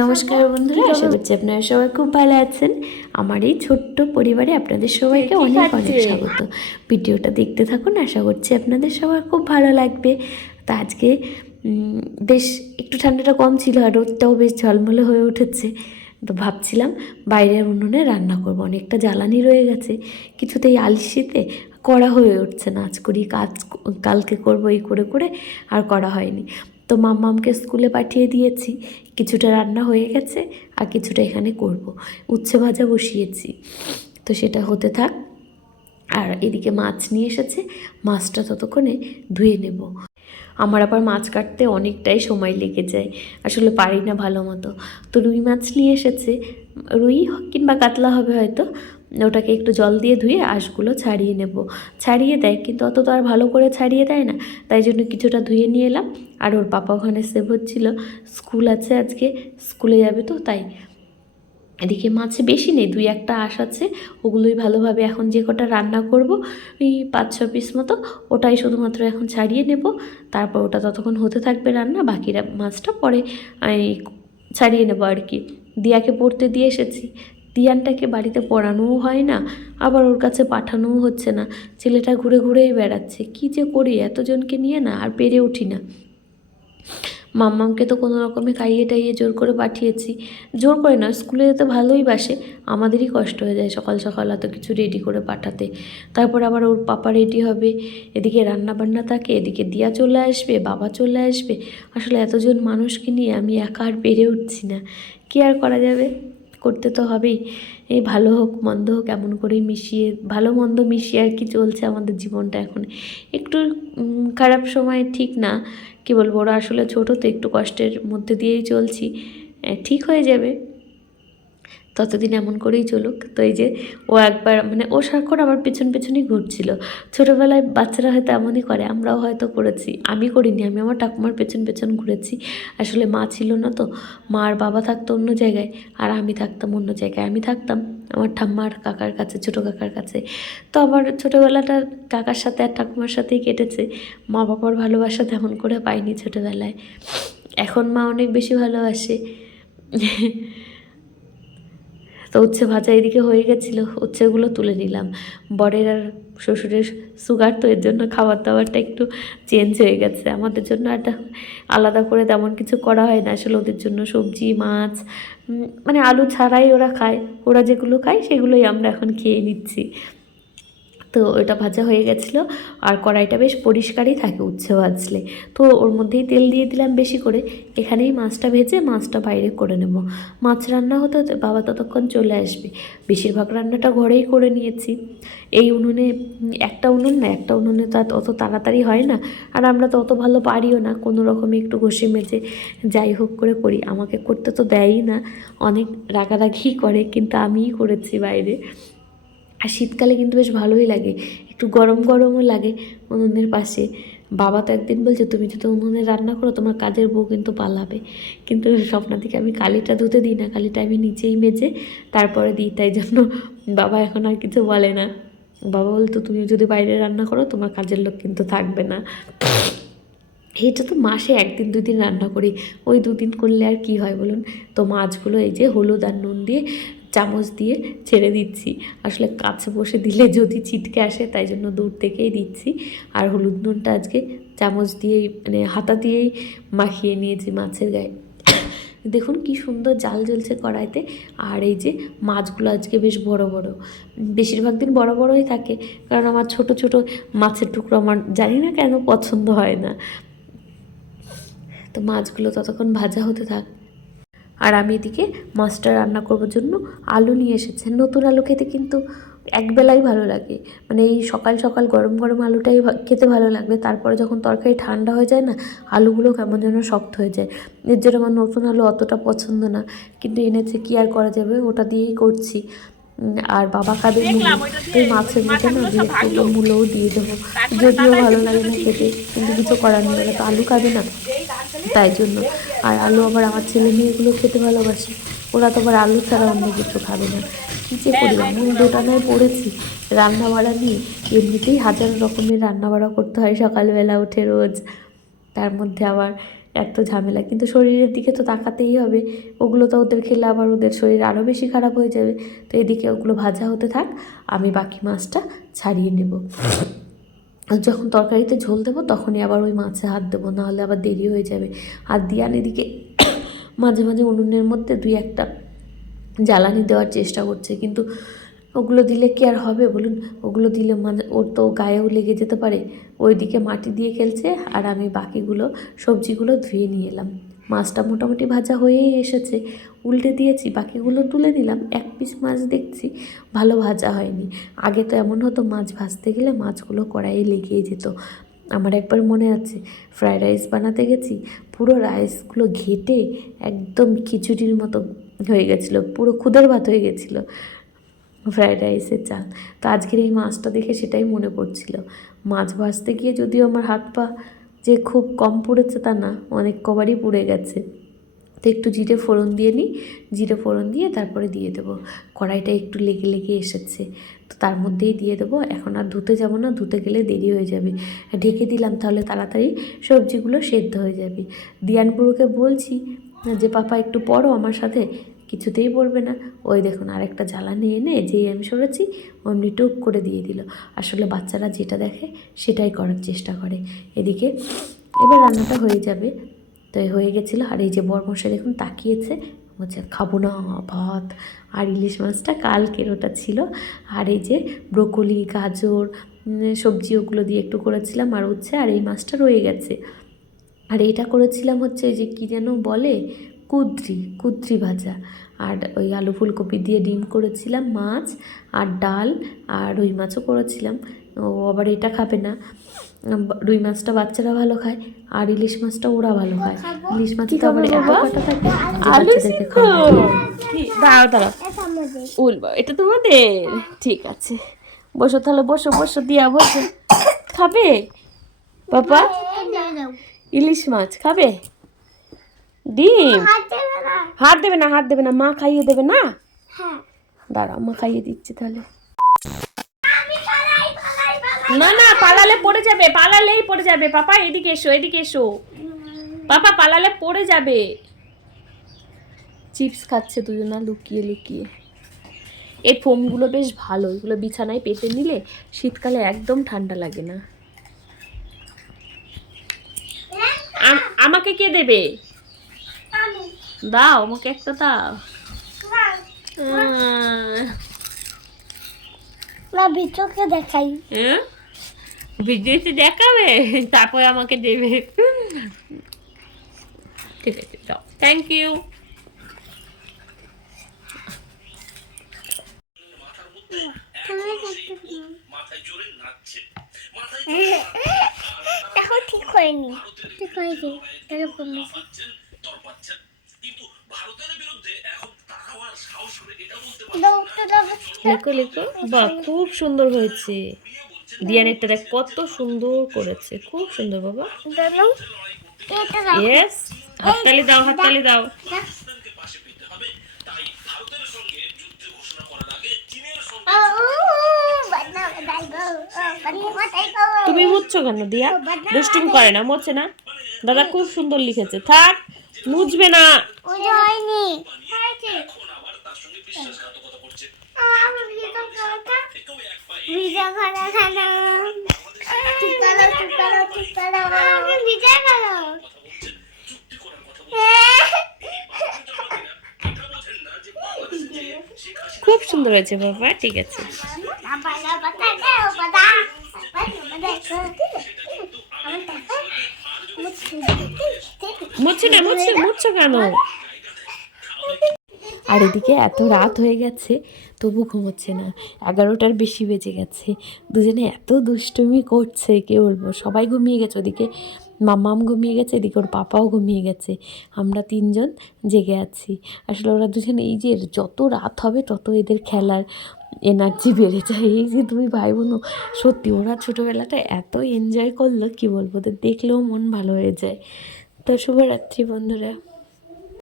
নমস্কার বন্ধুরা, আশা করছি আপনারা সবাই খুব ভালো আছেন। আমার এই ছোট্ট পরিবারে আপনাদের সবাইকে অনেক অনেক স্বাগত। ভিডিওটা দেখতে থাকুন, আশা করছি আপনাদের সবার খুব ভালো লাগবে। তা আজকে বেশ একটু ঠান্ডাটা কম ছিল আর রোদটাও বেশ ঝলমলে হয়ে উঠেছে। তো ভাবছিলাম বাইরের উনুনে রান্না করব, অনেকটা জ্বালানি রয়ে গেছে, কিছুতেই আলসিতে করা হয়ে উঠছে না। আজ করি কাজ কালকে করব, এই করে করে আর করা হয়নি। তো মাম্মামকে স্কুলে পাঠিয়ে দিয়েছি, কিছুটা রান্না হয়ে গেছে আর কিছুটা এখানে করব। উচ্ছে ভাজা বসিয়েছি, তো সেটা হতে থাক। আর এদিকে মাছ নিয়ে এসেছে, মাছটা ততক্ষণে ধুয়ে নেব। আমার আবার মাছ কাটতে অনেকটাই সময় লেগে যায়, আসলে পারি না ভালো মতো। তো রুই মাছ নিয়ে এসেছে, রুই কিংবা কাতলা হবে হয়তো। ওটাকে একটু জল দিয়ে ধুয়ে আঁশগুলো ছাড়িয়ে নেব। ছাড়িয়ে দেয়, কিন্তু অত তো আর ভালো করে ছাড়িয়ে দেয় না, তাই জন্য কিছুটা ধুয়ে নিয়ে এলাম। আর ওর পাপা ওখানে সেভ হচ্ছিল, স্কুল আছে আজকে, স্কুলে যাবে তো তাই। এদিকে মাছ বেশি নেই, 2-1টা আঁশ আছে, ওগুলোই ভালোভাবে এখন যে কটা রান্না করব, ওই 5-6 পিস মতো, ওটাই শুধুমাত্র এখন ছাড়িয়ে নেব। তারপর ওটা ততক্ষণ হতে থাকবে রান্না, বাকিরা মাছটা পরে ছাড়িয়ে নেব আর কি। দিয়াকে পড়তে দিয়ে এসেছি, দিয়ানটাকে বাড়িতে পড়ানোও হয় না, আবার ওর কাছে পাঠানোও হচ্ছে না। ছেলেটা ঘুরে ঘুরেই বেড়াচ্ছে, কী যে করি এতজনকে নিয়ে না, আর পেরে উঠি না। মাম্মামকে তো কোনো রকমে খাইয়ে টাইয়ে জোর করে পাঠিয়েছি। জোর করে না, স্কুলে যেতে ভালোই বাসে, আমাদেরই কষ্ট হয়ে যায় সকাল সকাল এত কিছু রেডি করে পাঠাতে। তারপর আবার ওর পাপা রেডি হবে, এদিকে রান্না বান্না থাকে, এদিকে দিয়া চলে আসবে, বাবা চলে আসবে। আসলে এতজন মানুষকে নিয়ে আমি একা আর পেরে উঠছি না, কী আর করা যাবে, করতে তো হবেই। এই ভালো হোক মন্দ হোক এমন করেই মিশিয়ে, ভালো মন্দ মিশিয়ে আর কি চলছে আমাদের জীবনটা এখন। একটু খারাপ সময় ঠিক না, কী বলবো, ওরা আসলে ছোটো তো, একটু কষ্টের মধ্যে দিয়েই চলছি। ঠিক হয়ে যাবে, ততদিন এমন করেই চলুক। তো এই যে ও একবার মানে ও সারাক্ষণ আমার পেছন পেছনই ঘুরছিল। ছোটোবেলায় বাচ্চারা হয়তো এমনই করে, আমরাও হয়তো করেছি, আমি করিনি, আমি আমার ঠাকুমার পেছন পেছন ঘুরেছি। আসলে মা ছিল না তো, মা আর বাবা থাকতো অন্য জায়গায়, আর আমি থাকতাম অন্য জায়গায়। আমি থাকতাম আমার ঠাম্মার কাকার কাছে, ছোটো কাকার কাছে। তো আমার ছোটোবেলাটা কাকার সাথে আর ঠাকুমার সাথেই কেটেছে, মা বাবার ভালোবাসা তেমন করে পাইনি ছোটোবেলায়। এখন মা অনেক বেশি ভালোবাসে। তো উচ্ছে ভাজা এদিকে হয়ে গেছিলো, উচ্ছেগুলো তুলে নিলাম। বরের আর শ্বশুরের সুগার, তো এর জন্য খাবার দাবারটা একটু চেঞ্জ হয়ে গেছে। আমাদের জন্য একটা আলাদা করে তেমন কিছু করা হয় না, আসলে ওদের জন্য সবজি মাছ মানে আলু ছাড়াই ওরা খায়, ওরা যেগুলো খায় সেগুলোই আমরা এখন খেয়ে নিচ্ছি। তো ওটা ভাজা হয়ে গেছিলো, আর কড়াইটা বেশ পরিষ্কারই থাকে উচ্ছে ভাজলে। তো ওর মধ্যেই তেল দিয়ে দিলাম বেশি করে, এখানেই মাছটা ভেজে মাছটা বাইরে করে নেব। মাছ রান্না হতে হতে বাবা ততক্ষণ চলে আসবে। বেশিরভাগ রান্নাটা ঘরেই করে নিয়েছি, এই উনুনে, একটা উনুন না, একটা উনুনে তো অত তাড়াতাড়ি হয় না, আর আমরা তো অত ভালো পারিও না, কোনো রকমে একটু ঘষে মেজে যাই হোক করে করি। আমাকে করতে তো দেয়ই না, অনেক রাগারাগি করে, কিন্তু আমিই করেছি বাইরে। আর শীতকালে কিন্তু বেশ ভালোই লাগে, একটু গরম গরমও লাগে উনুনের পাশে। বাবা তো একদিন বলছে, তুমি যদি উনুনে রান্না করো তোমার কাজের বউ কিন্তু পালাবে। কিন্তু স্বপ্নাদিকে আমি কালিটা ধুতে দিই না, কালিটা আমি নিচেই মেজে তারপরে দিই, তাই জন্য বাবা এখন আর কিছু বলে না। বাবা বলতো, তুমি যদি বাইরে রান্না করো তোমার কাজের লোক কিন্তু থাকবে না। এটা তো মাসে 1-2 দিন রান্না করি, ওই 2 দিন করলে আর কি হয় বলুন। তো মাছগুলো এই যে হলুদ আর নুন দিয়ে চামচ দিয়ে ছেড়ে দিচ্ছি, আসলে কাছে বসে দিলে যদি ছিটকে আসে, তাই জন্য দূর থেকেই দিচ্ছি। আর হলুদ নুনটা আজকে চামচ দিয়েই মানে হাতা দিয়েই মাখিয়ে নিয়েছি মাছের গায়ে। দেখুন কি সুন্দর জাল জ্বলছে কড়াইতে। আর এই যে মাছগুলো আজকে বেশ বড় বড়, বেশিরভাগ দিন বড় বড়ই থাকে, কারণ আমার ছোট ছোট মাছের টুকরো আমার জানি না কেন পছন্দ হয় না। তো মাছগুলো ততক্ষণ ভাজা হতে থাক। আর আমি এদিকে মাছটা রান্না করবার জন্য আলু নিয়ে এসেছে। নতুন আলু খেতে কিন্তু একবেলাই ভালো লাগে, মানে এই সকাল সকাল গরম গরম আলুটাই খেতে ভালো লাগবে। তারপরে যখন তরকারি ঠান্ডা হয়ে যায় না, আলুগুলো কেমন যেন শক্ত হয়ে যায়। এর জন্য আমার নতুন আলু অতটা পছন্দ না, কিন্তু এনেছে, কী আর করা যাবে, ওটা দিয়েই করছি। আর বাবা খাবে মূলো, এই মাছের মধ্যে না 2-1 টুকরো মূলোও দিয়ে দেবো, যদিও ভালো লাগে না খেতে, কিন্তু কিছু করার নেই, ওরা তো আলু খাবে না, তাই জন্য। আর আলু আবার আমার ছেলে মেয়েগুলো খেতে ভালোবাসে, ওরা তো আবার আলু ছাড়া অন্য কিছু খাবে না। কী যে করি, এমন দোটানায় পড়েছি রান্না বাড়া নিয়ে। এমনিতেই হাজার রকমের রান্না বাড়া করতে হয় সকালবেলা উঠে রোজ, তার মধ্যে আবার এত ঝামেলা, কিন্তু শরীরের দিকে তো তাকাতেই হবে, ওগুলো তো ওদের খেলে আবার ওদের শরীর আরও বেশি খারাপ হয়ে যাবে। তো এদিকে ওগুলো ভাজা হতে থাক, আমি বাকি মাছটা ছাড়িয়ে নেব। যখন তরকারিতে ঝোল দেবো তখনই আবার ওই মাছে হাত দেবো, নাহলে আবার দেরি হয়ে যাবে। আর দিয়ান এদিকে মাঝে মাঝে উনুনের মধ্যে 2-1টা জ্বালানি দেওয়ার চেষ্টা করছে, কিন্তু ওগুলো দিলে কি আর হবে বলুন? ওগুলো দিলে মানে ওর তো গায়েও লেগে যেতে পারে। ওইদিকে মাটি দিয়ে খেলছে, আর আমি বাকিগুলো সবজিগুলো ধুয়ে নিয়ে এলাম। মাছটা মোটামুটি ভাজা হয়েই এসেছে, উল্টে দিয়েছি, বাকিগুলো তুলে নিলাম। 1 পিস মাছ দেখছি ভালো ভাজা হয়নি। আগে তো এমন হতো, মাছ ভাজতে গেলে মাছগুলো কড়াইয়ে লেগেই যেত। আমার একবার মনে আছে, ফ্রায়েড রাইস বানাতে গেছি, পুরো রাইসগুলো ঘেটে একদম খিচুড়ির মতো হয়ে গেছিলো, পুরো খুদের ভাত হয়ে গেছিলো ফ্রায়েড রাইসের চাল। তো আজকের এই মাছটা দেখে সেটাই মনে পড়ছিল। মাছ ভাজতে গিয়ে যদিও আমার হাত পা যে খুব কম পুড়েছে তা না, অনেক কবারই পুড়ে গেছে। তো একটু জিরে ফোড়ন দিয়ে নিই, জিরে ফোড়ন দিয়ে তারপরে দিয়ে দেবো। কড়াইটা একটু লেগে লেগে এসেছে, তো তার মধ্যেই দিয়ে দেবো। এখন আর ধুতে যাব না, ধুতে গেলে দেরি হয়ে যাবে। ঢেকে দিলাম, তাহলে তাড়াতাড়ি সবজিগুলো সেদ্ধ হয়ে যাবে। দিয়ানপুরকে বলছি যে পাপা একটু পড়ো আমার সাথে, কিছুতেই পড়বে না। ওই দেখুন আরেকটা জ্বালানি এনে যেই আমি সরেছি অমনি টুক করে দিয়ে দিল। আসলে বাচ্চারা যেটা দেখে সেটাই করার চেষ্টা করে। এদিকে এবার রান্নাটা হয়ে যাবে। তো হয়ে গেছিলো, আর এই যে বরমশাই দেখুন তাকিয়েছে, বলছে খাবো না ভাত। আর ইলিশ মাছটা কালকের ওটা ছিল। আর এই যে ব্রোকলি, গাজর, সবজি ওগুলো দিয়ে একটু করেছিলাম, আর উচ্ছে, আর এই মাছটা রয়ে গেছে। আর এটা করেছিলাম হচ্ছে যে কী যেন বলে, কুদ্রি ভাজা। আর ওই আলু ফুলকপি দিয়ে ডিম করেছিলাম, মাছ আর ডাল, আর রুই মাছও করেছিলাম। ও আবার এটা খাবে না, রুই মাছটা বাচ্চারা ভালো খায়, আর ইলিশ মাছটা ওরা ভালো খায়। ইলিশ মাছটা আবার এত কাটা থাকে যে বাচ্চাদেরকে খাওয়া দাঁড়াও দাঁড়াও উলবা, এটা তোমাদের ঠিক আছে। বসো তাহলে, বসো বসো, দিয়া বসো। খাবে বাবা ইলিশ মাছ? খাবে ডিম? হাত দেবে না, হাত দেবে না, মা খাইয়ে দেবে না। দাঁড়াও মা খাইয়ে দিচ্ছি তাহলে। না না, পালালে পড়ে যাবে, পালালেই পড়ে যাবে। পাপা এদিকে এসো, এদিকে এসো। পাপা পালালে পড়ে যাবে। চিপস খাচ্ছে দুজনা লুকিয়ে লুকিয়ে। এই ফোমগুলো বেশ ভালো, এগুলো বিছানায় পেতে নিলে শীতকালে একদম ঠান্ডা লাগে না। আমাকে কে দেবে? দাও আমাকে একটা, দাও। ভিডিওকে দেখাই, ভিডিওতে দেখাবে, তারপরে আমাকে দেবে। ঠিক আছে, দাও, থ্যাংক ইউ। দেখো ঠিক হয়নি, ঠিক হয়েছে। লেখো লেখো, বাহ খুব সুন্দর হয়েছে। দিয়ানেরটা দেখ কত সুন্দর করেছে, খুব সুন্দর বাবা। ইয়েস, হাততালি দাও, হাততালি দাও। তুমি মুছছো কেন দিয়া? দুষ্টুমি করে না, মোছে না। দাদা খুব সুন্দর লিখেছে, থাক মুছবে না। খুব সুন্দর হয়েছে বাবা, ঠিক আছে। মুছছে না, মুছছো কেন? আর এদিকে এত রাত হয়ে গেছে তবু ঘুমোচ্ছে না, 11টার বেশি বেজে গেছে। দুজনে এত দুষ্টুমি করছে কি বলবো। সবাই ঘুমিয়ে গেছে, ওদিকে মাম্মাম ঘুমিয়ে গেছে, এদিকে ওর পাপাও ঘুমিয়ে গেছে, আমরা 3জন জেগে আছি। আসলে ওরা দুজনে এই যে যত রাত হবে তত এদের খেলার এনার্জি বেড়ে যায়। এই যে 2 ভাই বোনও সত্যি ওরা ছোটোবেলাটা এত এনজয় করলো কি বলবো, ওদের দেখলেও মন ভালো হয়ে যায়। তো শুভরাত্রি বন্ধুরা।